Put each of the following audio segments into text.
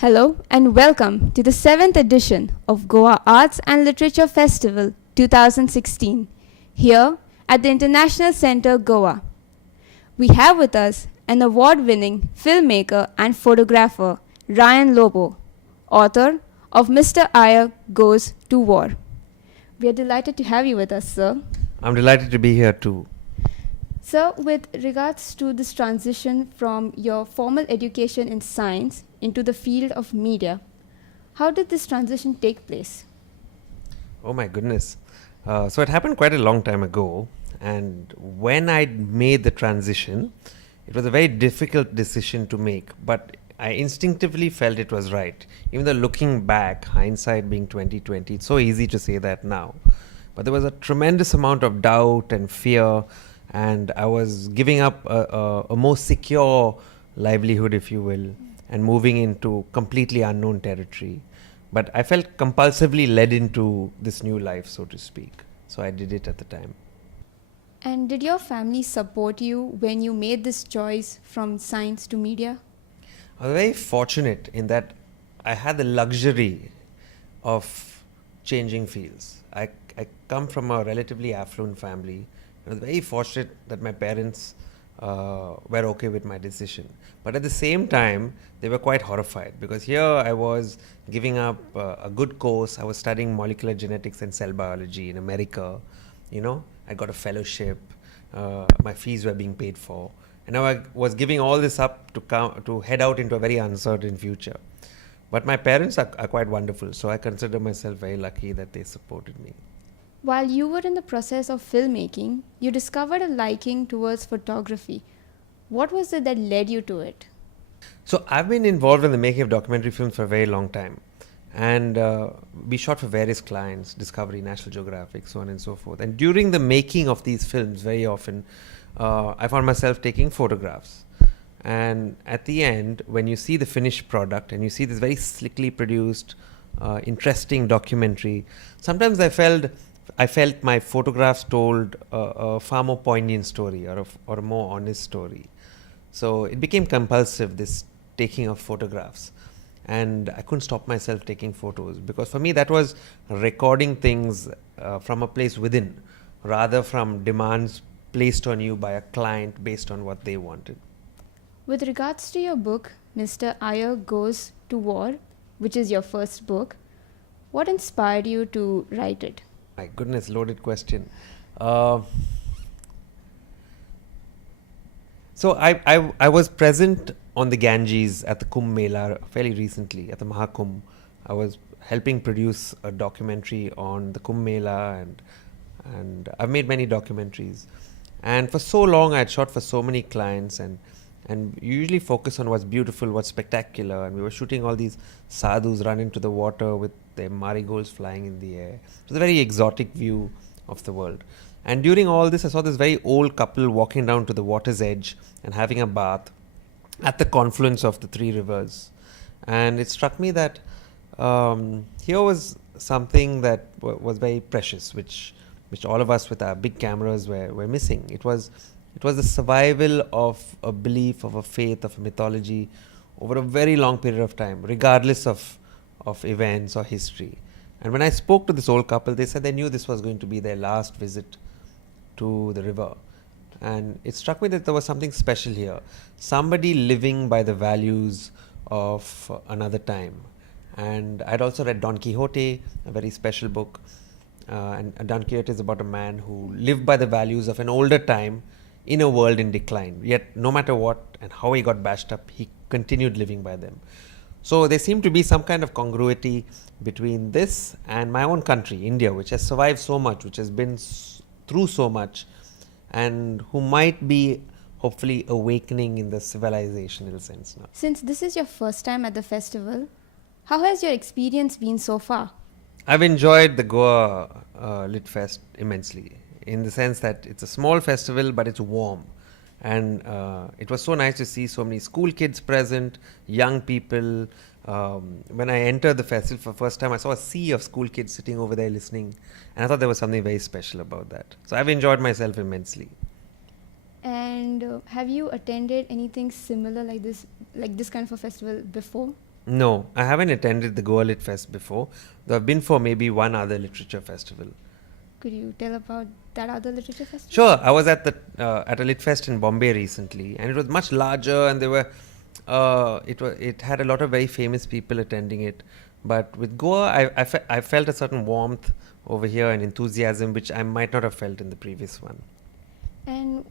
Hello and welcome to the 7th edition of Goa Arts and Literature Festival 2016 here at the International Centre, Goa. We have with us an award-winning filmmaker and photographer, Ryan Lobo, author of Mr. Iyer Goes to War. We are delighted to have you with us, sir. I'm delighted to be here too. So, with regards to this transition from your formal education in science into the field of media, how did this transition take place? Oh my goodness. So it happened quite a long time ago. And when I made the transition, it was a very difficult decision to make. But I instinctively felt it was right. Even though looking back, hindsight being 2020, it's so easy to say that now. But there was a tremendous amount of doubt and fear. And I was giving up a more secure livelihood, if you will, and moving into completely unknown territory. But I felt compulsively led into this new life, so to speak. So I did it at the time. And did your family support you when you made this choice from science to media? I was very fortunate in that I had the luxury of changing fields. I come from a relatively affluent family. I was very fortunate that my parents were okay with my decision. But at the same time, they were quite horrified because here I was giving up a good course. I was studying molecular genetics and cell biology in America. You know, I got a fellowship. My fees were being paid for. And now I was giving all this up to head out into a very uncertain future. But my parents are quite wonderful. So I consider myself very lucky that they supported me. While you were in the process of filmmaking, you discovered a liking towards photography. What was it that led you to it? So I've been involved in the making of documentary films for a very long time. And we shot for various clients, Discovery, National Geographic, so on and so forth. And during the making of these films, very often, I found myself taking photographs. And at the end, when you see the finished product and you see this very slickly produced, interesting documentary, sometimes I felt my photographs told a far more poignant story or a more honest story. So it became compulsive, this taking of photographs. And I couldn't stop myself taking photos because for me that was recording things from a place within rather from demands placed on you by a client based on what they wanted. With regards to your book, Mr. Iyer Goes to War, which is your first book, what inspired you to write it? My goodness, loaded question. So I was present on the Ganges at the Kumbh Mela fairly recently, at the Mahakumbh. I was helping produce a documentary on the Kumbh Mela and I've made many documentaries. And for so long I had shot for so many clients and you usually focus on what's beautiful, what's spectacular. And we were shooting all these sadhus run into the water with their marigolds flying in the air. It was a very exotic view of the world. And during all this, I saw this very old couple walking down to the water's edge and having a bath at the confluence of the three rivers. And it struck me that here was something that was very precious, which all of us with our big cameras were missing. It was the survival of a belief, of a faith, of a mythology over a very long period of time, regardless of events or history. And when I spoke to this old couple, they said they knew this was going to be their last visit to the river. And it struck me that there was something special here. Somebody living by the values of another time. And I'd also read Don Quixote, a very special book. And Don Quixote is about a man who lived by the values of an older time in a world in decline. Yet no matter what and how he got bashed up, he continued living by them. So there seemed to be some kind of congruity between this and my own country, India, which has survived so much, which has been through so much, and who might be hopefully awakening in the civilizational sense now. Since this is your first time at the festival, how has your experience been so far? I've enjoyed the Goa Lit Fest immensely, in the sense that it's a small festival, but it's warm. And it was so nice to see so many school kids present, young people. When I entered the festival for the first time, I saw a sea of school kids sitting over there listening. And I thought there was something very special about that. So I've enjoyed myself immensely. And have you attended anything similar like this kind of a festival before? No, I haven't attended the Goa Lit Fest before, though I've been for maybe one other literature festival. Could you tell about that other literature festival? Sure, I was at a Lit Fest in Bombay recently, and it was much larger, and it had a lot of very famous people attending it. But with Goa, I felt a certain warmth over here and enthusiasm which I might not have felt in the previous one. And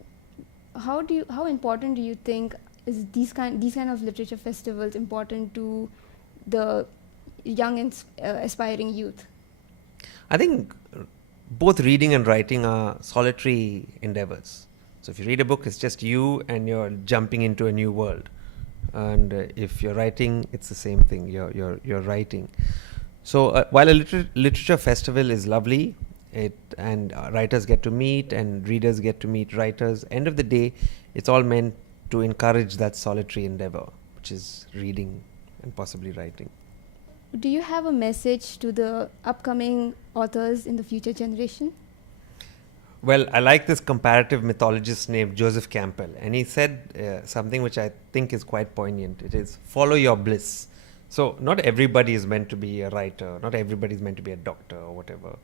how important do you think is these kind of literature festivals important to the young and aspiring youth? I think both reading and writing are solitary endeavors. So if you read a book, it's just you and you're jumping into a new world. And if you're writing, it's the same thing. You're writing. So while a literature festival is lovely, writers get to meet and readers get to meet writers, end of the day, it's all meant to encourage that solitary endeavor, which is reading and possibly writing. Do you have a message to the upcoming authors in the future generation? Well, I like this comparative mythologist named Joseph Campbell, and he said something which I think is quite poignant. It is, follow your bliss. So not everybody is meant to be a writer, not everybody is meant to be a doctor or whatever.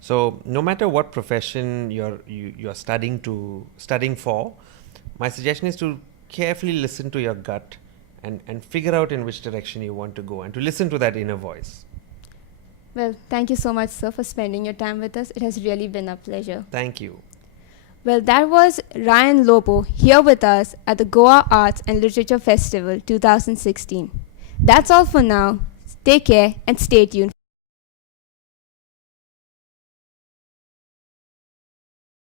So no matter what profession you're studying for, my suggestion is to carefully listen to your gut and figure out in which direction you want to go, and to listen to that inner voice. Well, thank you so much, sir, for spending your time with us. It has really been a pleasure. Thank you. Well, that was Ryan Lobo here with us at the Goa Arts and Literature Festival 2016. That's all for now. Take care and stay tuned.